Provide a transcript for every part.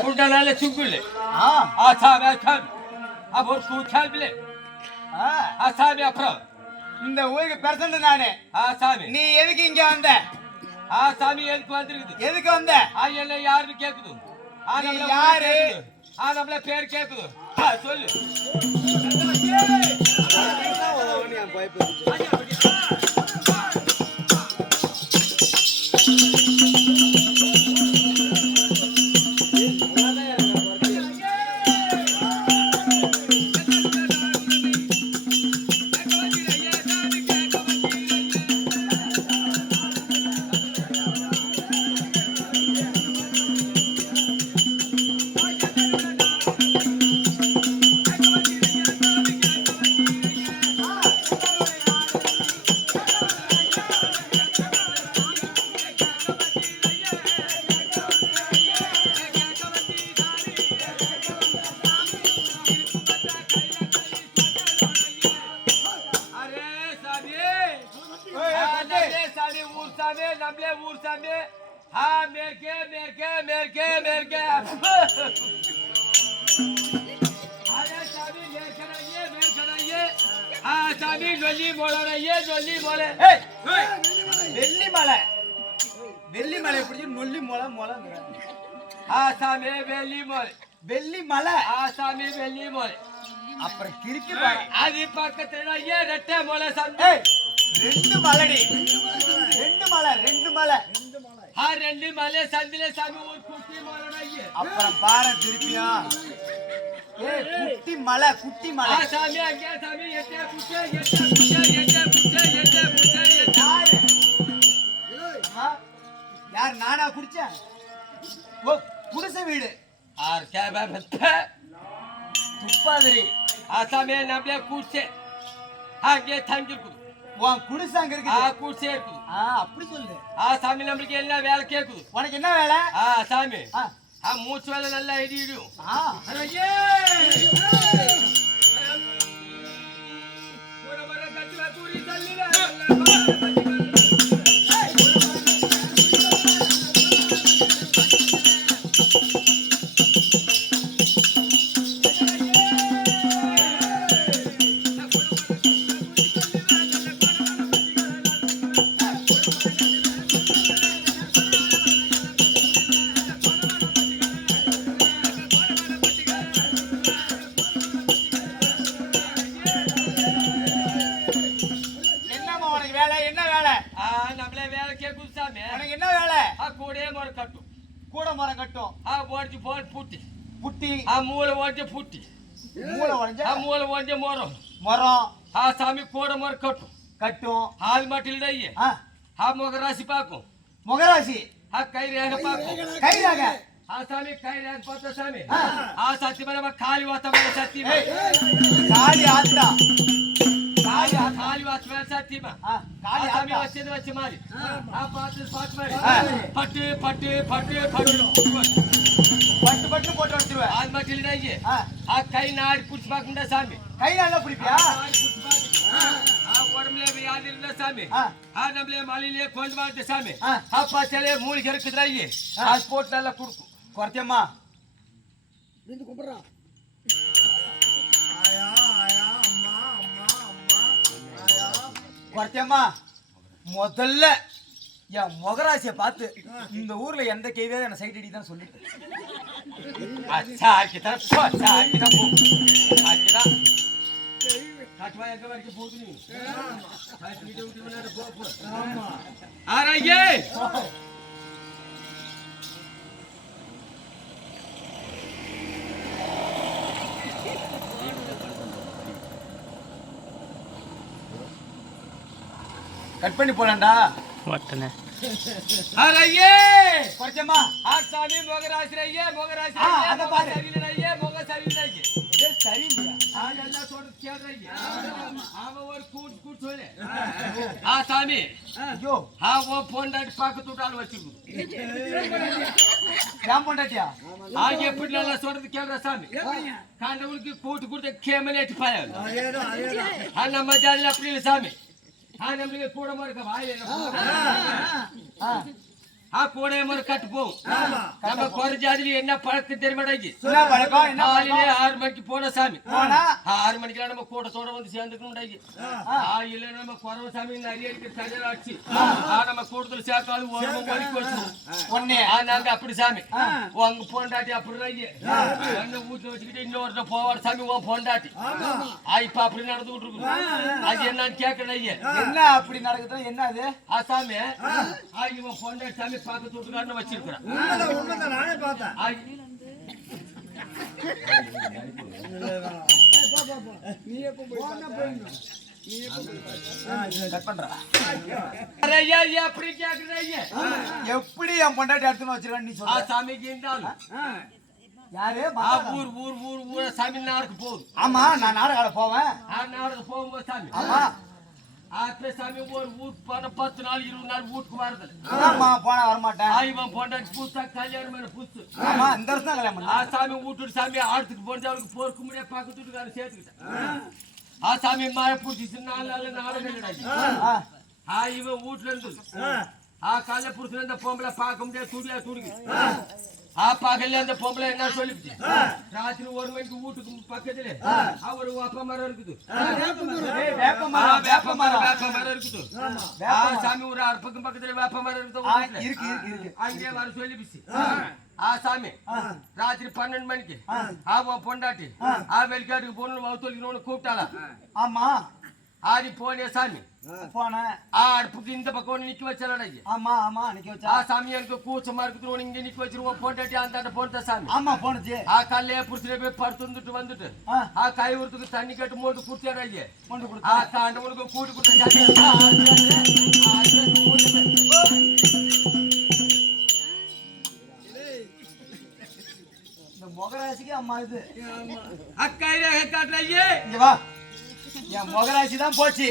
குண்டலால சுங்குல ஆ ஆசாமி அக்கம் அப்புறம் கூச்சாமிலே ஆ. ஆசாமி அப்புறம் இந்த ஊருக்கு பிரசன்ட் நானு ஆசாமி நீ எதுக்கு இங்க வந்த ஆசாமி எதுக்கு வந்திருக்குது எதுக்கு வந்த ஆ என்ன யாருன்னு கேக்குது ஆ நம்மள யாரு? ஆ நம்மள பேர் கேக்குது ஆ, சொல்லு அரே கிறுக்கி பாரு அது பக்கத்துல ஐயே ரெட்டை சாமி ஏய் ரெண்டு மலைடி. ரெண்டு மலை ரெண்டு மலை. ஆ ரெண்டு மலை சந்தில சாமி ஒரு குட்டி மோளரையே அப்புறம் பாரு திருப்பியும் ஏய் குட்டி மலை குட்டி ஆ மலை சாமி அங்கே சாமி? எட்டே புட்டே எட்டே புட்டே எட்டே புட்டே எட்டே புட்டே எட்டே? யார்? நானா குடிச்சேன் ஓ குடிசை வீடு. ஆர் கேப பத்த துப்பாதிரி. ஆசாமே நம்மளே கூச்சே. அங்கே தங்கிருக்குது உன் குடிசை அங்க ஆ இருக்குது கூச்சே இருக்குது. ஆ அப்படி சொல்லு. ஆ சாமி நம்மளுக்கு என்ன வேலை கேக்குது உனக்கு என்ன வேலை? ஆ சாமி. ஆ. ஆ மூச்சு வேலை நல்லா இடிடும் ஆ. ஐயே ಮರ ಆ ಸ್ವಾಮಿ ಕೋಡ ಮರ ಕಟ್ಟು ಕಟ್ಟು ಹಾಲ್ ಮಟ್ಟಿಲ್ದಯ್ಯ ಆ ಮೊಗರಾಶಿ ಪಾಕು ಮೊಗರಾಶಿ ಆ ಕೈರ್ಯಾಗ ಪಾಕು ಕೈರ್ಯಾಗ ಆ ಸ್ವಾಮಿ ಕೈರ್ಯಾಗ ಪಾತ ಸ್ವಾಮಿ ಆ ಸತ್ತಿ ಮನೆ ಖಾಲಿ ವಾತ ಮೇಲೆ ಸತ್ತಿ ಖಾಲಿ ಆತ ಖಾಲಿ ವಾತ ಮೇಲೆ ಸತ್ತಿ ಖಾಲಿ ಸ್ವಾಮಿ ವಚ್ಚಿದ ವಚ್ಚಿ ಮಾರಿ ಆ ಪಾತ್ರ ಪಾತ್ರ ಪಟ್ಟಿ ಪಟ್ಟಿ ಪಟ್ಟಿ ಪಟ್ಟಿ பட்டு பட்டு போட்டு அடிச்சிருவேன். அது மட்டும் இல்லைனாக்கி ஆ. கை நாடி பிடிச்சி பார்க்கணும்டா சாமி. கை நல்லா பிடிப்பியா? உடம்புல வியாதி இருந்தா சாமி. ஆ. நம்மளே மலையிலேயே கொண்டு வாழ்ந்த சாமி. அப்பா சிலையே மூலிகை இருக்குதுடாயி அது போட்டு நல்லா கொடுக்கும். குறைச்சம்மா. விருந்து கும்பிட்றான் குறைச்சம்மா. முதல்ல என் முகராசியை பார்த்து இந்த ஊர்ல எந்த கேவியாவது என்ன சைட் அடி தான் சொல்லிட்டு கட் பண்ணி போலாண்டா மாட்டேனே ஐயே கொஞ்சமா ஆசாமி மோகராசி ஐயே மோகராசி அத பாரு. ஐயே மோகசாமி ஐயே இது சரிங்களா ஆனா சொல்ற கேட்றீங்க ஆமா ஒரு கூட் கூட் சொல்லு. ஆ சாமி. ஐயோ ஆ ஓ பொண்டாட்டி பாக்க தூட்டால வச்சிருக்கு ஏன் பொண்டாட்டியா? ஆக எப்படி நல்லா சொல்றது கேட்ற சாமி? கூட்டு கேமலேட்டு பாரு. அண்ணா மஜாலில் அப்படி இல்லை சாமி. அது நம்மளுக்கு கூட இருக்க வாய் ஆ கூட ஒரு கட்டு போகும் நம்ம குறை ஜாதியில என்ன பழக்கம்? தெரியுமாடாக்கி காலையிலே ஆறு மணிக்கு போன சாமி. போனா? ஆறு மணிக்கெல்லாம் நம்ம கூட்டத்தோட வந்து சேர்ந்துக்கணும்டாக்கி ஆயில நம்ம குறவ சாமி நிறைய ஆச்சு. நம்ம கூட்டத்தில் உடம்பு வலிக்கு வச்சிருவோம் நாங்க அப்படி சாமி. உங்க பொண்டாட்டி அப்படி ராகி என்ன வீட்டுல வச்சுக்கிட்டு இன்னொருத்த போவாட சாமி உன் பொண்டாட்டி. ஆ இப்ப அப்படி நடந்துகிட்டு இருக்குது அது என்னன்னு கேட்கணும் என்ன அப்படி நடக்குது என்ன அது ஆ சாமி. ஆ இவன் பொண்டாட்டி சாமி பக்கத்து வீட்டுக்காரன்னு வச்சிருக்கிறான். உண்மைதான், நானே பார்த்தேன். எப்படி என் பொண்டாட்டி அடுத்து வச்சிருக்கான்னு நீ சொல்ற? சாமிக்கு யாரு? ஊர் ஊர் ஊர் ஊர சாமி நாருக்கு போகுது. ஆமா நான் நாடகாட போவேன். நாருக்கு போகும்போது சாமி. ஆமா. அப்ப சாமி ஒரு போன பத்து நாள் இருபது நாள் வீட்டுக்கு வரதில்லை போனா வரமாட்டேன். இவன் பொண்டாட்டி புதுசா கல்யாணம் பண்ண புதுசு ஆமா இந்த வருஷம் தான் கல்யாணம் ஆ பண்ணேன். சாமி வீட்டுட்டு சாமி ஆடத்துக்கு போட்டு அவளுக்கு போர்க்கு முடியாது பக்கத்து வீட்டுக்காரன் சேர்த்துக்கிட்டேன் ஆ சாமி மழை பிடிச்சிச்சு நாலு நாள் நாடகம் ஆ. இவன் வீட்டுல இருந்து. ஆ காலைல புடிச்சுல இந்த பொம்பளை பார்க்க முடியாது துடியா துடிக்கு ஆ பகல்ல அந்த பொம்பளை என்ன சொல்லிச்சு ராத்திரி ஒரு மணிக்கு வீட்டுக்கு பக்கத்துல அவர் அப்பா மரம் இருக்குது. வேப்ப ஆ, மரம், வேப்ப மரம் வேப்ப வேப்ப மரம் இருக்குது. வேப்ப ஆ. சாமி ஒரு ஆறு பக்கம் பக்கத்துல வேப்ப மரம் இருக்குது ஆ. இருக்கு இருக்கு அங்கே வர சொல்லிப்பிச்சு. ஆ. சாமி ராத்திரி பன்னெண்டு மணிக்கு ஆமா பொண்டாட்டி ஆ. வெளிக்காட்டுக்கு போகணும் வவுத்தொலிக்கணும்னு கூப்பிட்டாளா? ஆமா. ஆடி போனே சாமி. போனேன் அடுப்புக்கு இந்த பக்கம் ஒண்ணு நிக்க வச்சாலடா ஆமா ஆமா நிக்க ஆ வச்சா சாமி எனக்கு கூச்சமா இருக்குது உனக்கு இங்க நிக்க வச்சிருவோம் பொண்டாட்டி அந்த போட்ட சாமி ஆமா போனுச்சு ஆ காலையில புடிச்சிட்டு போய் படுத்து வந்துட்டு வந்துட்டு ஆ, கை ஊரத்துக்கு தண்ணி கட்டு மூட்டு குடிச்சாடா ஐயா ஆ கூட்டு கொடுத்த சாமி ஆ. இந்த முகராசிக்கு அம்மா இது அக்கா காட்டுற ஐயே இங்க வா என் முகராசி தான் போச்சு.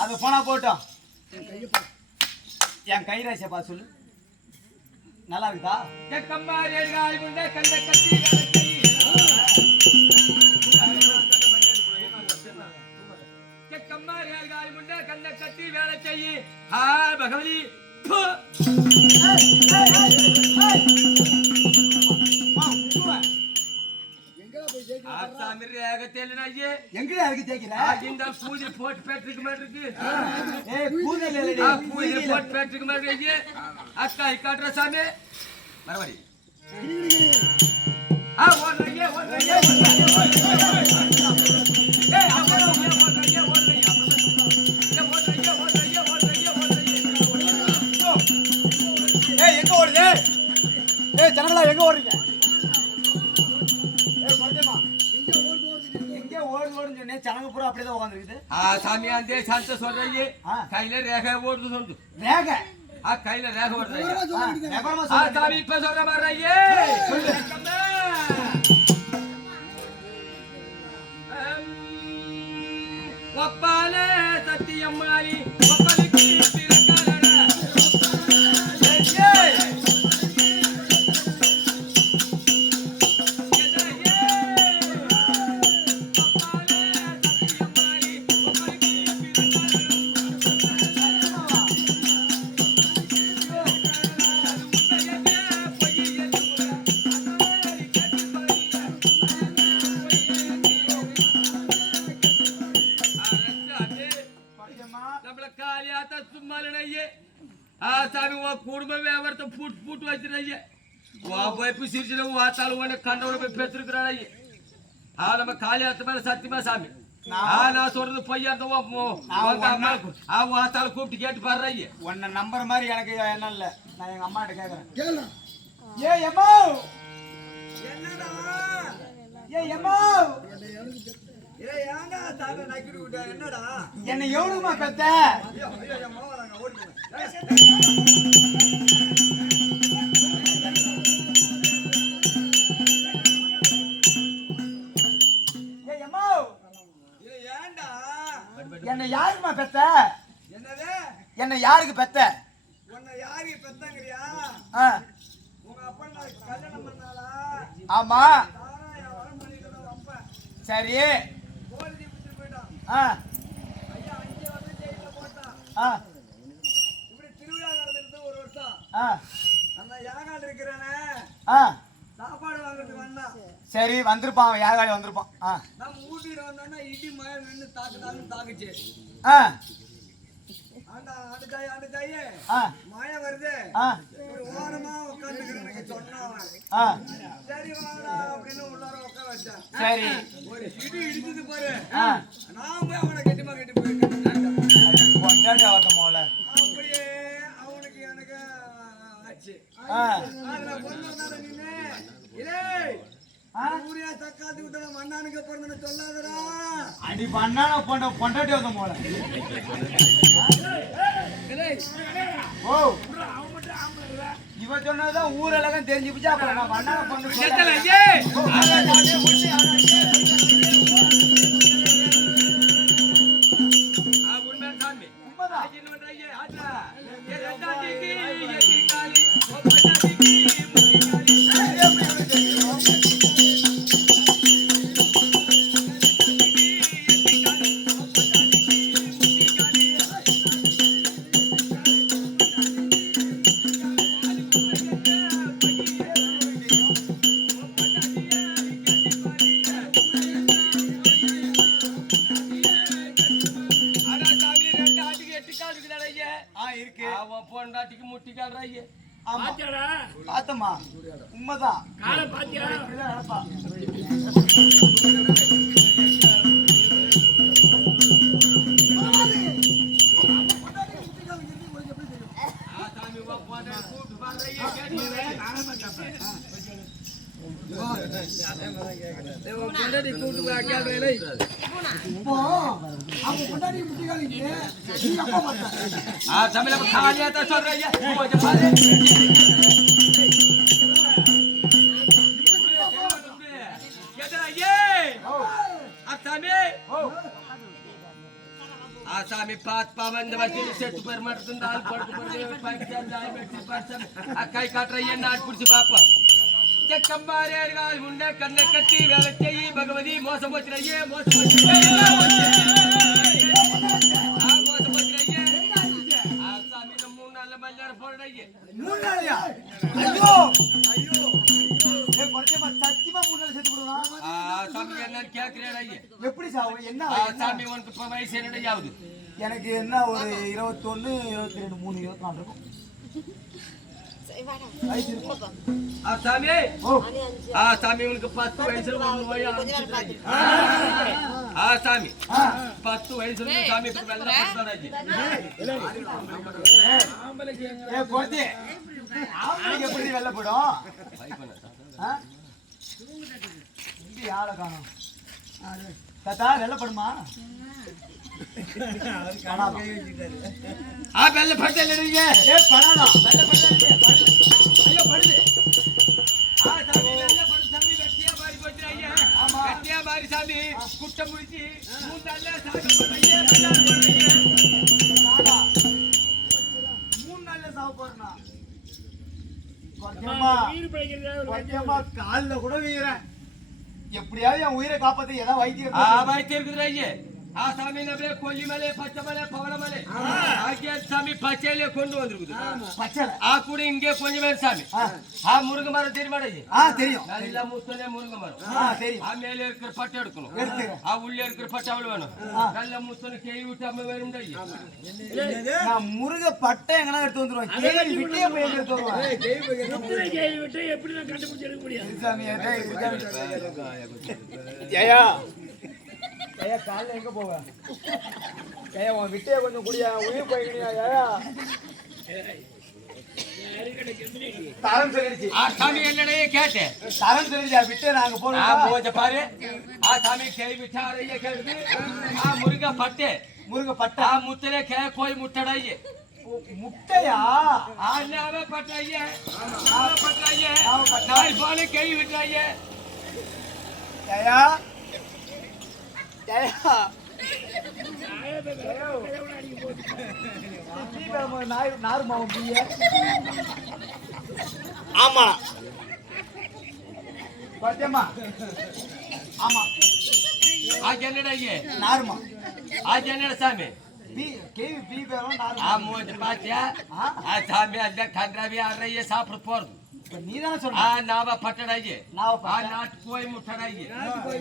அது போனா போட்டோம். என் கை பா சொல்லு. நல்லா இருக்குதா? கம்மாரி அடிகாய் உண்டை கண்ணை கட்டி வேலை செய்யி. கம்மாரி அடிகாய் உண்டை கண்ணை கட்டி வேலை செய்யி ஆ பகவதி. ப்பு. ஆசாமி ரேகை தெரியல ஐயே எங்கடா இருக்கு தேய்க்கிற இந்த பூஜை போட்டு பேட்டுக்கு மாதிரி இருக்கு கூதல் ஆ, இல்லடி பூஜை. போட்டு பேட்டுக்கு மாதிரி ஐயே அக்கா காட்டுற சாமி மறுபடி ஆ ஓடுற ஐயே ஓடுற ஐயே ஓடுற ஐயே, ஓடுற ஐயே. ஏய், அப்புறம் ஜனங்க பூரா அப்படியே தான் உட்காந்துருக்குது ஆ சாமி அந்த சாந்த சொல்ற ஐயே ஆ. கையில ரேகை ஓடுது சொல்லு ரேக? ஆ கையில ரேகை ஐயே ஆ. சாமி இப்ப சொல்ற மாதிரி. ஒப்பாலே சத்தியம்மாளி ஒப்பலுக்கு பால்கொண்ட கண்ணோட போய் பெற்றிருக்கிறார் ஆ நம்ம காளியாத்து மேல சத்தியமா சாமி. நான் சொல்றது பொய்யா ஆத்தால கூப்பிட்டு. கேட்டு பாரு உன்ன நம்புற மாதிரி எனக்கு என்ன இல்ல. நான் எங்க அம்மா கிட்ட கேக்குறேன் ஏ எம்மா! என்னடா? ஏ எம்மா! என்னடா? என்ன எவ்வளவுமா பெத்த? என்ன யாருமா பெத்த என்னது? என்ன யாருக்கு பெத்த உன்னை யாரு பெத்தாங்கறியா? உங்க அப்பா நான் கல்யாணம் பண்ணாளா? ஆமா. சரி தீப்பிடிச்சிட்டு போயிட்டான். ஆ ஐயா, அஞ்சு வருஷம் ஜெயில்ல போட்டான். ஆ இப்படி திருவிழா நடந்துட்டு ஒரு வருஷம் ஆ யாகால் இருக்கிறானே சாப்பாடு வாங்குறதுக்கு வந்தான் சரி வந்திருப்பான் அவன் யாகாடி வந்திருப்பான்? ஆ. நம்ம ஊட்டிட்டு வந்தோம்னா இடி மழை நின்று தாக்கு தாக்கு தாக்குச்சு. ஆ. ஆண்டா ஆண்டு தாய் ஆண்டு தாயே. ஆ. மழை வருது. ஒரு ஓரமா உட்காந்துக்கிறேன் சொன்னான் சரி வாடா அப்படின்னு உள்ளார உட்கார வச்சான். சரி. ஒரு இடி இடிச்சது பாரு. நான் போய் அவனை கெட்டிமா கட்டி போயிருக்கேன் கொண்டாடி ஆகட்டும் போல அப்படியே அவனுக்கு எனக்கு ஆச்சு. அதுல பொண்ணு நின்னு இதே ஆ? ஊரியா தக்காத்தி விட்டா மண்ணானுக்கு பிறந்தன சொல்லாதடா. அடி பண்ணான பொண்ட கொண்டாடி வந்த போல. ஓ. இவ சொன்னதுதான் ஊரெல்லாம் தெரிஞ்சு போச்சு அப்புறம் நான் आसामी पाच पावन देवाची सेट पर मटकून दाल पडतो पर पाकिस्तान जाय बेटी पाकिस्तान अकाई काट रही है नागपुरची बापा ते कंबारे गाल मुंडे कन्ने कट्टी वेलचे ही भगवती मौसम बच रही है मौसम बच रही है மூணு ஐயோ! ஐயோ! குறைச்சமா சத்தியமா மூணு நாள் சேர்த்து விடுவான் சாமி என்னன்னு கேட்கிறேன் எப்படி சாவு? என்ன சாமி உனக்கு இப்போ வயசு எனக்கு என்ன ஒரு இருபத்தொன்னு இருபத்தி ரெண்டு மூணு இருபத்தி நாலு இருக்கும். சாமி ஆ சாமி உங்களுக்கு பத்து வயசுல ஒண்ணு போய் ஆ சாமி பத்து வயசுல சாமி எப்படி வெளில போடும் யாரை காணும் ஆ பெல்ல படுத்து இல்லைங்க ஏ படாதா பாரி போச்சு ஐயா சாமி மூணு நாள்ல சாக போறனா கொஞ்சமா கூட வீரேன் எப்படியாவது என் உயிரை காப்பாத்தி ஏதாவது வைத்தியம் வைத்தியம் இருக்குதுடா ஐயா ಆ ಸ್ವಾಮಿ ನಮ್ರೆ ಕೊಲ್ಲಿ ಮಲೆ ಪಚ್ಚ ಮಲೆ ಪವಳ ಮಲೆ ಹಾಗೆ ಸ್ವಾಮಿ ಪಚೆಲೆ ಕೊಂಡು ಬಂದಿರುವುದು ಆ ಕೂಡ ಹಿಂಗೆ ಕೊಲ್ಲಿ ಮೇಲೆ ಸ್ವಾಮಿ ಆ ಮುರುಗ ಮರ ತಿರಿ ಮಾಡಿ நல்லா முத்தனே முருங்க மரம் ஆ மேல இருக்கிற பட்டை எடுக்கணும் ஆ உள்ள இருக்கிற பட்டை அவ்வளவு வேணும் நல்ல முத்தனு கேவி விட்டு முருக பட்டை எடுத்து வந்துருவேன் சாமி டேய், சாமி. ஏயா ஏயா காலைல எங்க போவ ஏயா உன் விட்டே கொஞ்சம் குடியா உயிர் போய்க்கணியா ஏயா தரம் சொல்லிடுச்சு ஆ சாமி என்னடையே கேட்டேன் தரம் சொல்லிடுச்சா விட்டே நாங்க ஆ போனோம் போச்ச பாரு ஆ சாமி கேய் விட்டு அறைய கேட்டு ஆ முருங்கை பட்டை முருக பட்டை ஆ முத்தனே கே கோய் முட்டடையே முட்டையா ஆ நாவே பட்டையே நாவே பட்டையே நாவே பட்டை. நாய் பாலு கேய் விட்டாயே ஏயா ஆமா பத்தியம்மா ஆமா ஆ என்னடையே நாருமா ஆ என்னடா சாமி கேவி பி பேரும் பாத்தியா ஆ? சாமி அந்த கன்றாவி ஆடுறைய சாப்பிட போறது ನಾವ ಪಟ್ಟಡಾಗಿ ನಾಟ್ ಕೋಯ್ ಮುಟ್ಟಡಾಗಿ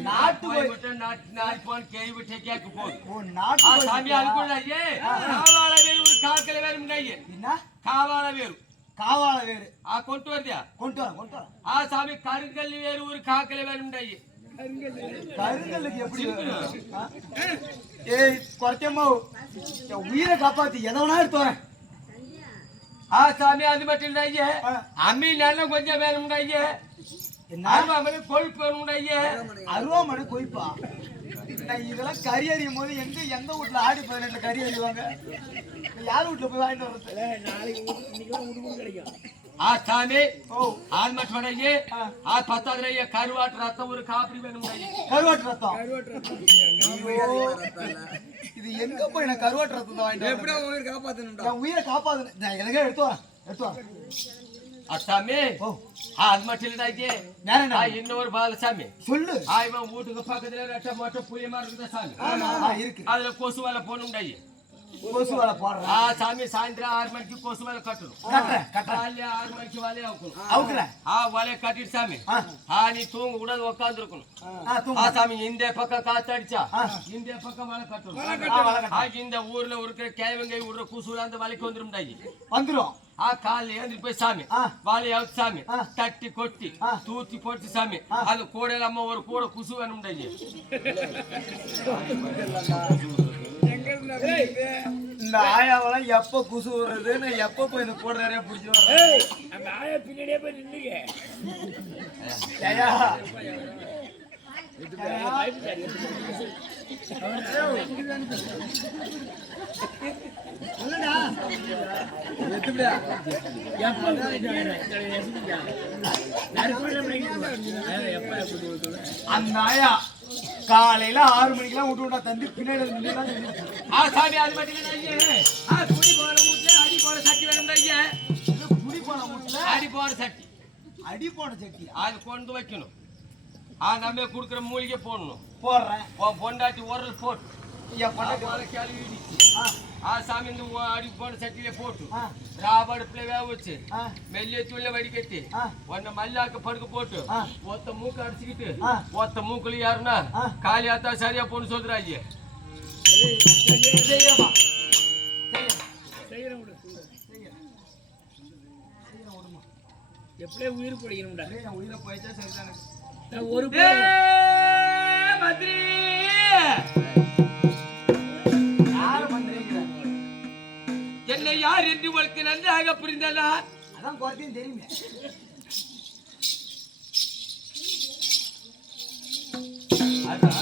ನಾಟ್ ಕೋಯ್ ಮುಟ್ಟ ನಾಟ್ ನಾಟ್ ಪೋನ್ ಕೇಯಿ ಬಿಟ್ಟು ಹಾಕಿ ನಾಟ್ ಆ ಸ್ವಾಮಿ ಅನ್ಕೊಂಡಾಗಿ ಕಾವಾಳ ಬೇರು ஒரு காக்கல வேறு முன்னாடி என்ன? காவாள வேறு காவாள வேறு ஆ கொண்டு வரதியா கொண்டு வர கொண்டு வர. ஆ சாமி கருங்கல் வேறு ஒரு காக்கல வேறு முன்னாடி உயிரை காப்பாத்தி. எதவனா எடுத்து வரேன். ஆ சாமி அது மட்டும் இல்லையே ஆ. அம்மி நல்ல கொஞ்சம் முன்னாயே என்ன? அருவாமனை கொழுப்பு வேறு முன்னாயே அருவாமனை கொய்ப்பா நான் இதெல்லாம் கறி அறியும் போது எங்க எந்த வீட்டுல ஆடி பதினெட்டுல கறி அறிவாங்க யார் வீட்டுல போய் வாங்கிட்டு வர்றது? இல்ல, நாளைக்கு கிடைக்கும். ஆ. ஆ பத்தாதுல கருவாட்டு ரத்தம் ஒரு காப்பி வேணும் முன்னாயே கருவாட்டு ரத்தம். ஐயோ, இது எங்க போய் நான் கருவாட்டு ரத்தத்தை வாங்கிட்டு எப்படியா வரேன்? உயிர் காப்பாத்தணும்டா. என் உயிரை காப்பாது நான் எனக்கே எடுத்து வரேன் எடுத்து வரேன் ஆ சாமி ஓ ஆ அது மட்டும் என்ன? இன்னொரு பாலசாமி. சொல்லு. ஆ இவன் வீட்டுக்கு பக்கத்துல ரெட்ட மட்டும் புளிய மாதிரி இருக்குதா சாமி? ஆ, இருக்கு. அதுல கொசு வேலை போடணும்டாயி கொசு வலை போடுறேன் ஆ சாமி சாயந்தரம் ஆறு மணிக்கு கொசு வேலை கட்டணும். கட்டுறேன் கட்டுறேன் காலையில ஆறு மணிக்கு வலையை அவுக்கணும். அவுக்குறேன் ஆ வலையை கட்டிட்டு சாமி. ஆ. ஆ நீ தூங்க கூடாது உட்கார்ந்து இருக்கணும் ஆ சாமி இந்த பக்கம் காத்து அடிச்சா. இந்த பக்கம் வலை கட்டணும். ஆ, வலை கட்டு. ஆ இந்த ஊர்ல இருக்கிற கேவங்கை விடுற குசு அந்த வலைக்கு வந்துரும்டாயி வந்துரும். ஆ காலைல ஏந்திரி போய் சாமி. வாழை அவுத்து சாமி. தட்டி கொட்டி. தூத்தி போட்டு சாமி. அது கூடையில அம்மா ஒரு கூட குசு வேணும்டாயி இந்த ஆயாவெல்லாம் எப்ப குசு விடுறது நான் எப்ப போய் இந்த கூட நிறைய பிடிச்சி வரேன் அந்த ஆயா பின்னாடியே போய் எப்படி அந்த ஆயா காலையில ஆறு மணிக்கெல்லாம் விட்டு விட்டா தம்பி பின்னாடி. ஆ சாமி அது மட்டும் இல்லையே ஆ குடி போற வீட்டுல அடி போற சட்டி வேணும்டாயி இது குடி போன வீட்டுல அடி போற சட்டி. அடி போன சட்டி. அது கொண்டு வைக்கணும். ஆ நம்ம கொடுக்குற மூலிகை போடணும். போடுறேன். பொண்டாட்டி உரல் போட்டு எப்படியே உயிர் பிடிக்கணும்டா உயிரை சரிதானே ஒரு யார் என்று உங்களுக்கு நன்றாக புரிந்ததா? அதான் குறைத்தையும் தெரியுமே. அதான்,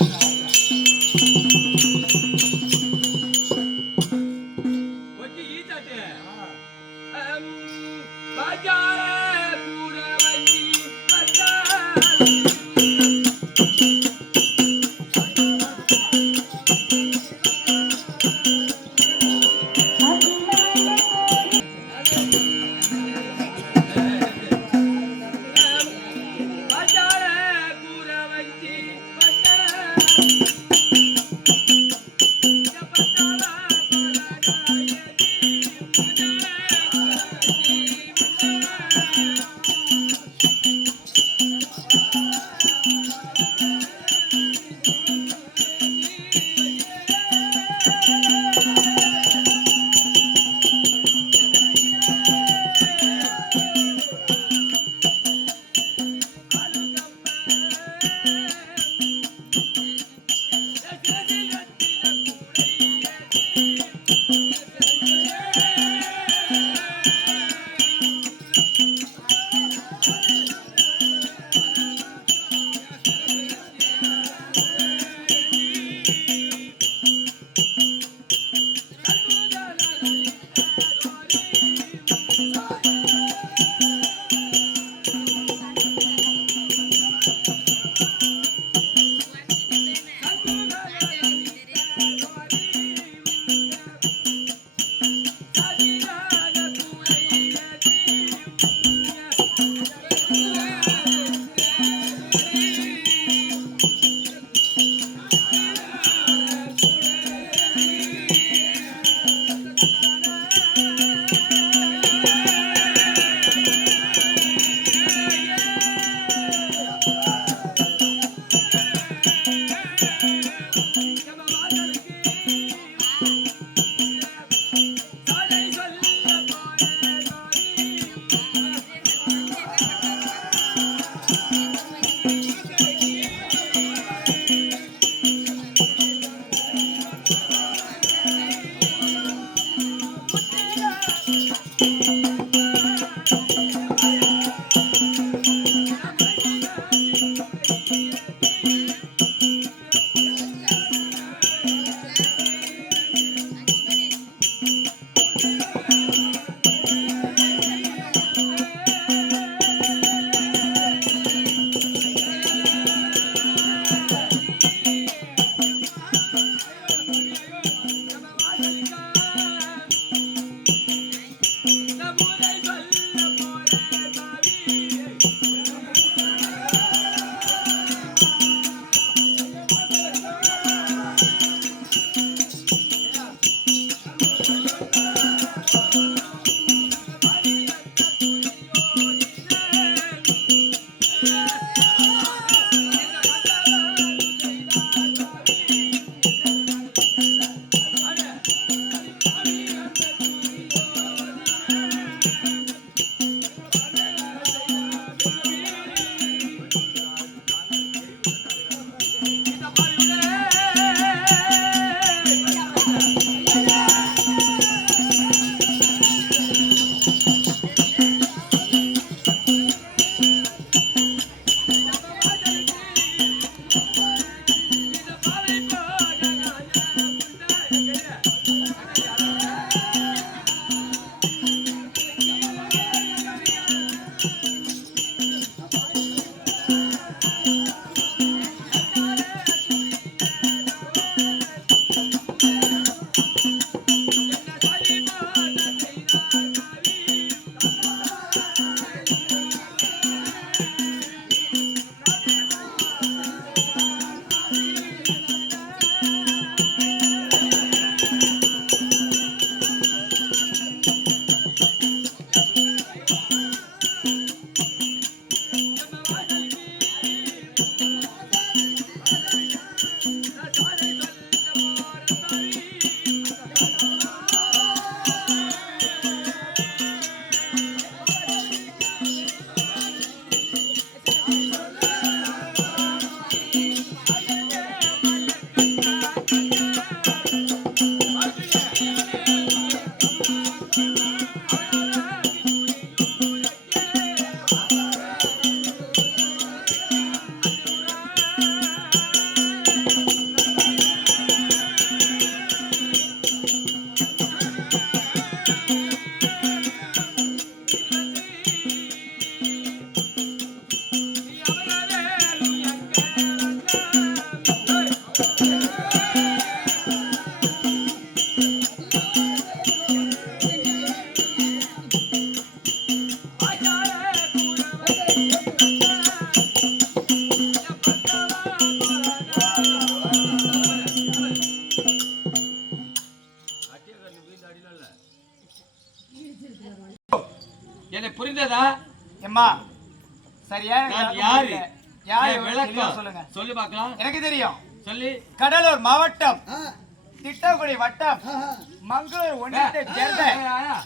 மங்களூர் ஒன்றியத்தை சேர்ந்த ஆயா?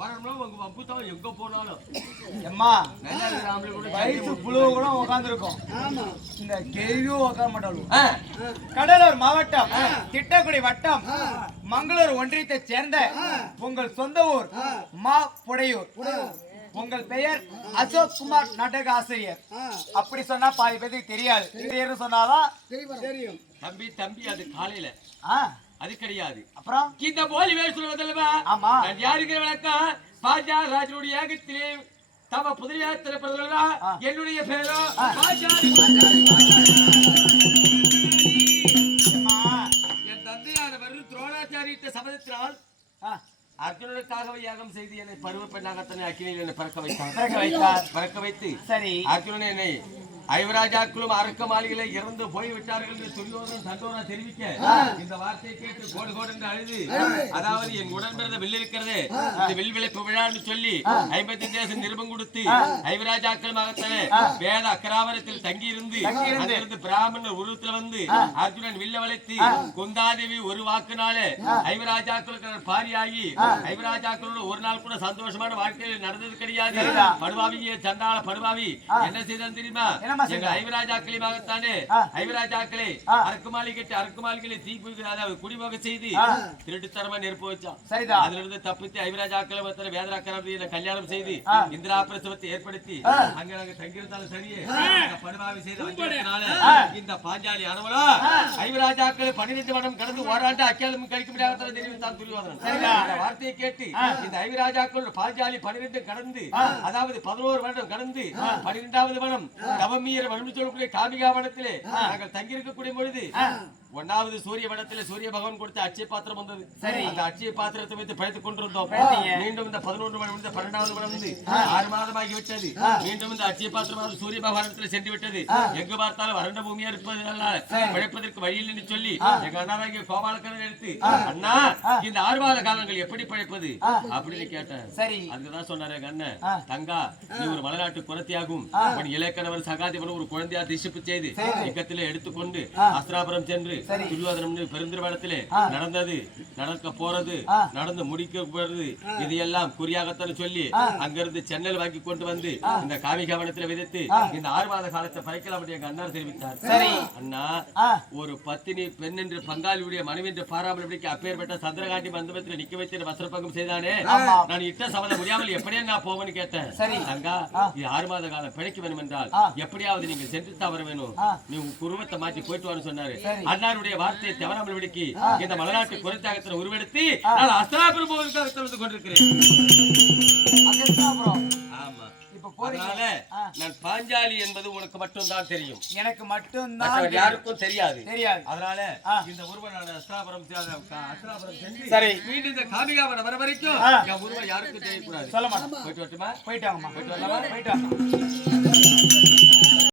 வரணும், உங்க வம்புதான் எங்க போனாலும். கூட வயசு புழு கூட உட்காந்துருக்கும் ஆமா. இந்த கேள்வியும் உட்கார மாட்டாலும் கடலூர் மாவட்டம் திட்டக்குடி வட்டம். மங்களூர் ஒன்றியத்தை சேர்ந்த உங்கள் சொந்த ஊர். மா புடையூர். உங்கள் பெயர் அசோக் குமார் நாடக ஆசிரியர். அப்படி சொன்னா பாதி பேருக்கு தெரியாது. தெரியும். சொன்னாதான் தெரியும் தெரியும். தம்பி தம்பி அது காலையில. ஆ, அது கிடையாது. அப்புறம்? இந்த போலி வேறு சொல்வதல்லவா ஆமா. நான் யாருக்கிற விளக்கம் பாஜா ராஜனுடைய ஏகத்திலே தம புதிரியா திறப்பதல்லவா? ஆ. என்னுடைய பேரோ? அம்மா, என் தந்தையார் வரும் துரோணாச்சாரியிட்ட சபதத்தினால் ஆ, அர்ஜுனனுக்காக யாகம் செய்து என்னை பருவ பெண்ணாகத்தனை அக்கினியில் என்னை பறக்க வைத்தார். பிறக்க வைத்தார். பறக்க வைத்து சரி. அர்ஜுனன் என்னை ஐவராஜாக்களும் அரக்க மாளிகளை இறந்து போய்விட்டார்கள் என்று துரியோதனன் சண்டோரா தெரிவிக்க இந்த வார்த்தையை கேட்டு கோடு கோடு என்று அழுது. அதாவது என் உடன்பிறந்த வில் இருக்கிறது. இந்த வில் விளைப்பு விழான்னு சொல்லி ஐம்பத்தி தேசம் நிருபம் கொடுத்து ஐவராஜாக்களும் அகத்தன வேத அக்கராவரத்தில் தங்கி இருந்து அங்கிருந்து பிராமணர் உருவத்துல வந்து அர்ஜுனன் வில்ல வளைத்து குந்தாதேவி ஒரு வாக்குனால ஐவராஜாக்களுக்கு பாரியாகி ஐவராஜாக்களோட ஒரு நாள் கூட சந்தோஷமான வாழ்க்கையில் நடந்தது கிடையாது. படுவாவிய சண்டாள படுவாவி என்ன செய்தான் தெரியுமா? எங்க ஆ. ஐவராஜாக்களை. அரக்குமாலி கட்டி அரக்குமாலிகளை தீப்பு அதாவது குடிமோக செய்து ஆ. திருட்டுத்தனமா நெருப்பு வச்சான். சரிதான் அதுல இருந்து தப்பித்து ஐவராஜாக்களை மொத்தம் வேதராக்கரம் கல்யாணம் செய்து ஆ. இந்திரா பிரசவத்தை ஏற்படுத்தி ஆ. அங்க நாங்க தங்கியிருந்தாலும் சரியே இந்த படுபாவி செய்த வஞ்சகத்தினால ஆ. இந்த பாஞ்சாலி அனுமலா ஐவராஜாக்கள் பன்னிரெண்டு வனம் கடந்து ஓராண்டு அக்கியாலும் கழிக்க முடியாத தெரிவித்தான் துரியோதனன். வார்த்தையை கேட்டு இந்த ஐவராஜாக்கள் பாஞ்சாலி பன்னிரெண்டு கடந்து அதாவது பதினோரு வருடம் கடந்து பன்னிரெண்டாவது வனம் தவம் பூமியர் மறுபடி சொல்லக்கூடிய காமிகாவனத்திலே நாங்கள் தங்கி இருக்கக்கூடிய பொழுது ஒன்னாவது சூரிய வனத்திலே சூரிய பகவான் கொடுத்த அட்சய பாத்திரம் வந்தது. அந்த அட்சய பாத்திரத்தை வைத்து படைத்துக் கொண்டிருந்தோம். மீண்டும் இந்த பதினொன்று மணி வந்து பன்னெண்டாவது மணி வந்து ஆறு மாதமாகி விட்டது. மீண்டும் இந்த அட்சய பாத்திரம் சூரிய பகவானத்தில் சென்று விட்டது. எங்கு பார்த்தாலும் வறண்ட பூமியா இருப்பதனால பிழைப்பதற்கு வழியில் என்று சொல்லி எங்க அண்ணாவாகிய கோபாலக்கரன் எடுத்து அண்ணா இந்த ஆறு மாத காலங்கள் எப்படி பிழைப்பது? அப்படின்னு கேட்டேன். சரி. அதுக்குதான் சொன்னாரு எங்க அண்ணன் தங்கா நீ ஒரு மலைநாட்டு குரத்தியாகும் உன் இலக்கணவன் சகாதிபன் ஒரு குழந்தையா திசிப்பு செய்து இக்கத்திலே எடுத்துக்கொண்டு அஸ்திராபுரம் சென்று துரியோதனம் பெருந்திரவனத்திலே நடந்தது நடக்க போறது நடந்து முடிக்க போறது இதையெல்லாம் குறியாகத்தான் சொல்லி அங்கிருந்து சென்னையில் வாங்கி கொண்டு வந்து இந்த காவிகவனத்தில் விதைத்து இந்த ஆறு மாத காலத்தை பறிக்கலாம் என்று எங்க அண்ணா தெரிவித்தார். அண்ணா ஒரு பத்தினி பெண் என்று பங்காளியுடைய மனைவி என்று பாராமல் இப்படிக்கு அப்பேற்பட்ட சந்திரகாண்டி மந்தபத்தில் நிக்க வைத்து வசரப்பங்கம் செய்தானே? ஆமா. நான் இட்ட சம்மதம் முடியாமல் எப்படியே நான் போவேன்னு கேட்டேன். தங்கா இது ஆறு மாத காலம் பிழைக்க வேணும் என்றால் எப்படியாவது நீங்க சென்று தவற வேணும். நீ குருவத்தை மாற்றி போயிட்டு வான்னு சொன்னாரு. அண்ணாருடைய வார்த்தையை தவறாமல் விடுக்கி இந்த மலைநாட்டு குறைத்தாகத்தில் உருவெடுத்து நான் அஸ்தாபுரம் போவதற்காக வந்து கொண்டிருக்கிறேன். ஆமா. அதனால நான் பாஞ்சாலி என்பது உனக்கு மட்டும்தான் தெரியும். எனக்கு மட்டும்தான் யாருக்கும் தெரியாது. தெரியாது. அதனால. இந்த அஸ்திராபுரம் சென்று சரி. மீண்டும் இந்த காமிகாவனம் வர வரைக்கும். என் உருவம் யாருக்கும் தெரியக்கூடாது. சொல்ல மாட்டேன். போயிட்டு வரட்டுமா? போயிட்டாங்கம்மா. போயிட்டு வரலாமா? போயிட்டாங்க